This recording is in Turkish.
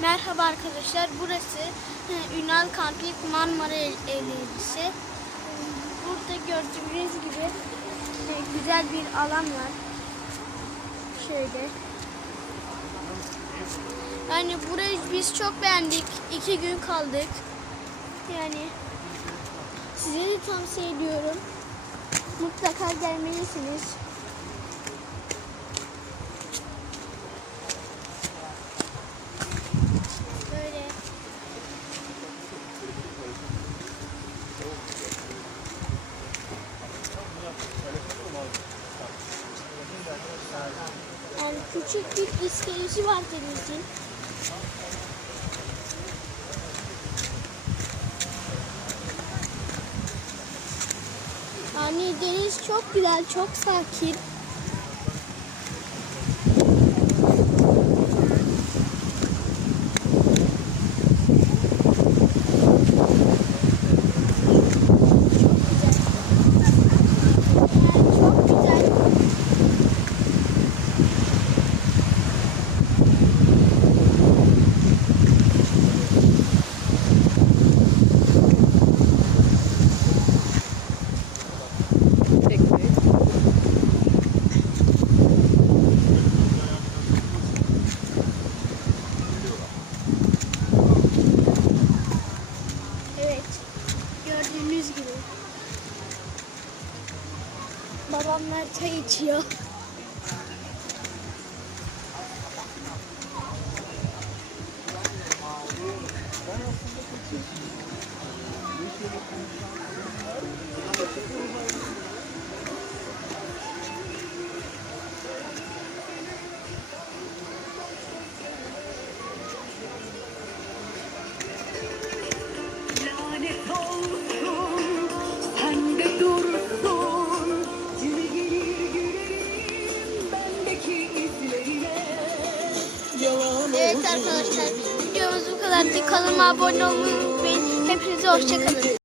Merhaba arkadaşlar. Burası Ünal Kamping Marmara Eğlencesi. Burada gördüğünüz gibi e, güzel bir alan var. Şöyle. Yani burayı biz çok beğendik. İki gün kaldık. Yani size de tavsiye ediyorum. Mutlaka gelmelisiniz. Böyle Yani küçük bir iskelesi var denizin. Yani deniz çok güzel, çok sakin. Babamlar çay içiyor. Evet arkadaşlar videomuz bu kadardı. Kanalıma abone olmayı unutmayın. Hepinize hoşçakalın.